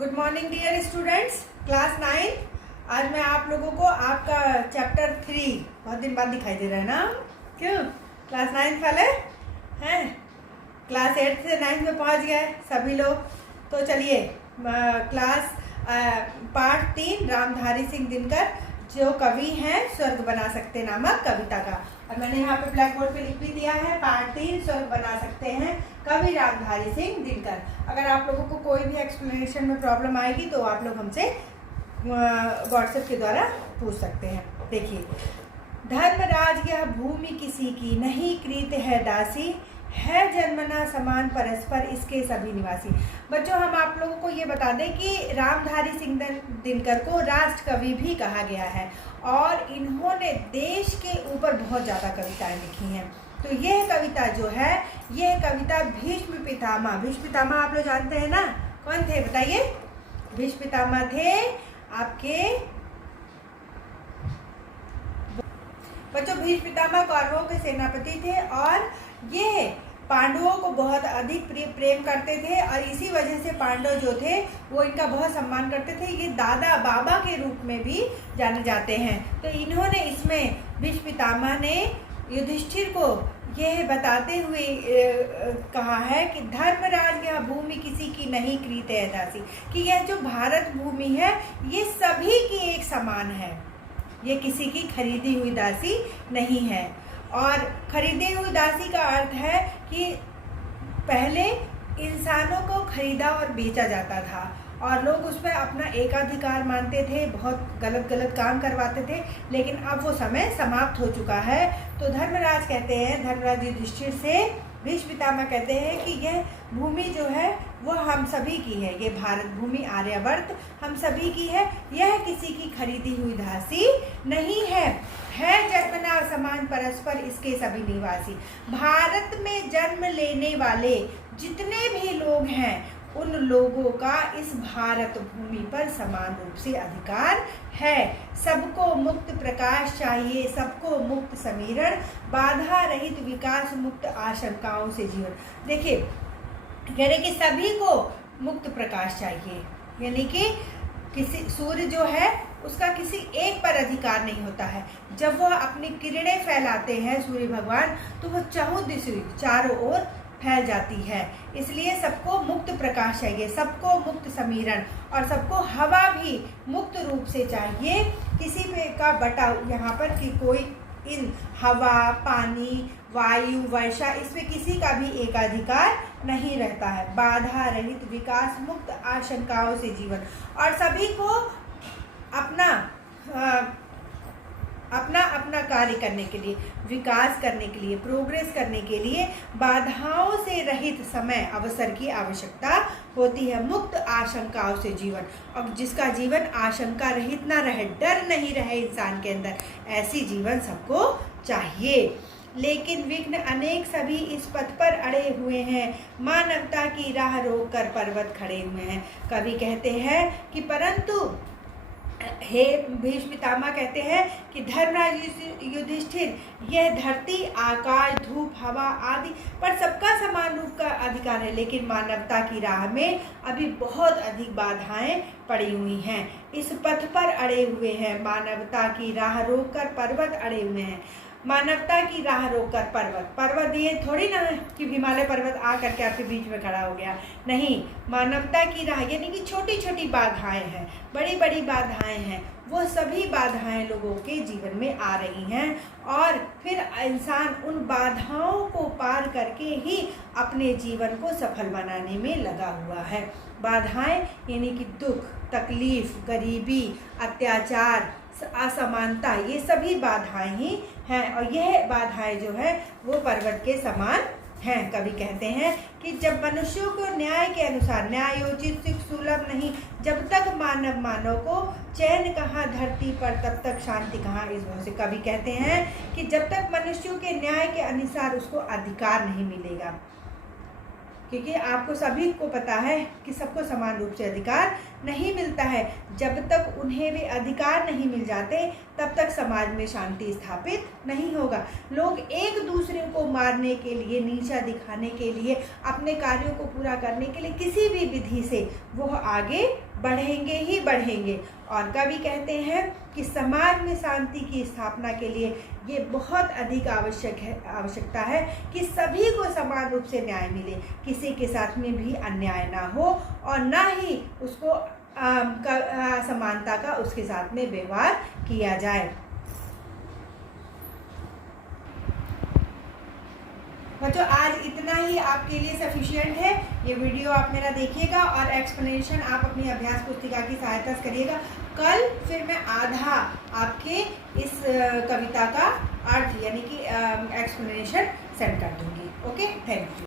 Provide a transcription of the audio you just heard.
Good morning dear students, class 9। आज मैं आप लोगों को आपका चैप्टर 3 बहुत दिन बाद दिखाई दे रहा है ना। क्यों? क्लास 9 वाले हैं, क्लास 8 से 9 में पहुंच गए सभी लोग। तो चलिए क्लास पार्ट 3 रामधारी सिंह दिनकर जो कवि हैं स्वर्ग बना सकते नामक कविता का। और मैंने यहाँ पे ब्लैक बोर्ड पे लिख भी दिया है, पार्ट 3 स्वर्ग बना सकते हैं कवि रामधारी सिंह दिनकर। अगर आप लोगों को कोई भी एक्सप्लेनेशन में प्रॉब्लम आएगी तो आप लोग हमसे व्हाट्सएप के द्वारा पूछ सकते हैं। देखिए, धर्मराज यह भूमि किसी की नहीं, कृत है दासी, है जन्मना समान परस्पर इसके सभी निवासी। बच्चों, हम आप लोगों को ये बता दें कि रामधारी सिंह दिनकर को राष्ट्र कवि भी कहा गया है और इन्होंने देश के ऊपर बहुत ज़्यादा कविताएं लिखी हैं। तो यह कविता जो है, यह कविता भीष्म पितामह, भीष्म पितामह आप लोग जानते हैं ना, कौन थे बताइए? भीष्म पितामह थे आपके बच्चों, भीष्म पितामह कौरवों के सेनापति थे और ये पांडवों को बहुत अधिक प्रेम करते थे और इसी वजह से पांडव जो थे वो इनका बहुत सम्मान करते थे। ये दादा बाबा के रूप में भी जाने जाते हैं। तो इन्होंने इसमें भीष्म पितामह ने युधिष्ठिर को यह बताते हुए कहा है कि धर्मराज यह भूमि किसी की नहीं, कृत है दासी, कि यह जो भारत भूमि है ये सभी की एक समान है, ये किसी की खरीदी हुई दासी नहीं है। और खरीदी हुई दासी का अर्थ है कि पहले इंसानों को खरीदा और बेचा जाता था और लोग उस पर अपना एकाधिकार मानते थे, बहुत गलत गलत काम करवाते थे, लेकिन अब वो समय समाप्त हो चुका है। तो धर्मराज कहते हैं, धर्मराज युधिष्ठिर से भीष्म पितामह कहते हैं कि यह भूमि जो है वो हम सभी की है, ये भारत भूमि आर्यावर्त हम सभी की है, यह किसी की खरीदी हुई दासी नहीं है जन्मना समान परस्पर इसके सभी निवासी। भारत में जन्म लेने वाले जितने भी लोग हैं उन लोगों का इस भारत भूमि पर समान रूप से अधिकार है। सबको मुक्त प्रकाश चाहिए, सबको मुक्त समीरण, बाधा रहित विकास, मुक्त आशंकाओं से जीवन। देखिए, कह रहे कि सभी को मुक्त प्रकाश चाहिए, यानी कि किसी सूर्य जो है उसका किसी एक पर अधिकार नहीं होता है। जब वह अपनी किरणें फैलाते हैं सूर्य भगवान तो वह चारों ओर फैल जाती है। इसलिए सबको मुक्त प्रकाश चाहिए, सबको मुक्त समीरण और सबको हवा भी मुक्त रूप से चाहिए। किसी पे का बटा यहाँ पर कि कोई इन हवा, पानी, वायु, वर्षा, इसमें किसी का भी एकाधिकार नहीं रहता है। बाधा रहित विकास, मुक्त आशंकाओं से जीवन, और सभी को अपना कार्य करने के लिए, विकास करने के लिए, प्रोग्रेस करने के लिए बाधाओं से रहित समय अवसर की आवश्यकता होती है। मुक्त आशंकाओं से जीवन, और जिसका जीवन आशंका रहित ना रहे, डर नहीं रहे इंसान के अंदर, ऐसी जीवन सबको चाहिए। लेकिन विघ्न अनेक सभी इस पथ पर अड़े हुए हैं, मानवता की राह रोक कर पर्वत खड़े हुए हैं। कवि कहते हैं कि परंतु हे भीष्म पितामह कहते हैं कि धर्मराज युधिष्ठिर, यह धरती, आकाश, धूप, हवा आदि पर सबका समान रूप का अधिकार है, लेकिन मानवता की राह में अभी बहुत अधिक बाधाएं पड़ी हुई हैं। इस पथ पर अड़े हुए हैं, मानवता की राह रोककर पर्वत अड़े हुए हैं। मानवता की राह रोककर पर्वत ये थोड़ी ना कि हिमालय पर्वत आ करके आपके बीच में खड़ा हो गया, नहीं। मानवता की राह यानी कि छोटी छोटी बाधाएं हैं, बड़ी बड़ी बाधाएं हैं, वो सभी बाधाएं लोगों के जीवन में आ रही हैं और फिर इंसान उन बाधाओं को पार करके ही अपने जीवन को सफल बनाने में लगा हुआ है। बाधाएं यानी कि दुख, तकलीफ, गरीबी, अत्याचार, असमानता, ये सभी बाधाएं ही हैं और यह बाधाएं जो है वो पर्वत के समान हैं। कवि कहते हैं कि जब मनुष्यों को न्याय के अनुसार न्यायोचित सुख सुलभ नहीं, जब तक मानव को चैन कहाँ धरती पर, तब तक शांति कहाँ इस भव से। कवि कहते हैं कि जब तक मनुष्यों के न्याय के अनुसार उसको अधिकार नहीं मिलेगा, क्योंकि आपको सभी को पता है कि सबको समान रूप से अधिकार नहीं मिलता है। जब तक उन्हें वे अधिकार नहीं मिल जाते तब तक समाज में शांति स्थापित नहीं होगा। लोग एक दूसरे को मारने के लिए, नीचा दिखाने के लिए, अपने कार्यों को पूरा करने के लिए किसी भी विधि से वो आगे बढ़ेंगे ही बढ़ेंगे। और कवि कहते हैं कि समाज में शांति की स्थापना के लिए ये बहुत अधिक आवश्यकता है कि सभी को समान रूप से न्याय मिले, किसी के साथ में भी अन्याय ना हो और ना ही उसको समानता का उसके साथ में व्यवहार किया जाए। बच्चों आज इतना ही आपके लिए सफिशिएंट है। ये वीडियो आप मेरा देखिएगा और एक्सप्लेनेशन आप अपनी अभ्यास पुस्तिका की सहायता से करिएगा। कल फिर मैं आधा आपके इस कविता का अर्थ यानी कि एक्सप्लेनेशन सेंड कर दूंगी। Okay, thank you.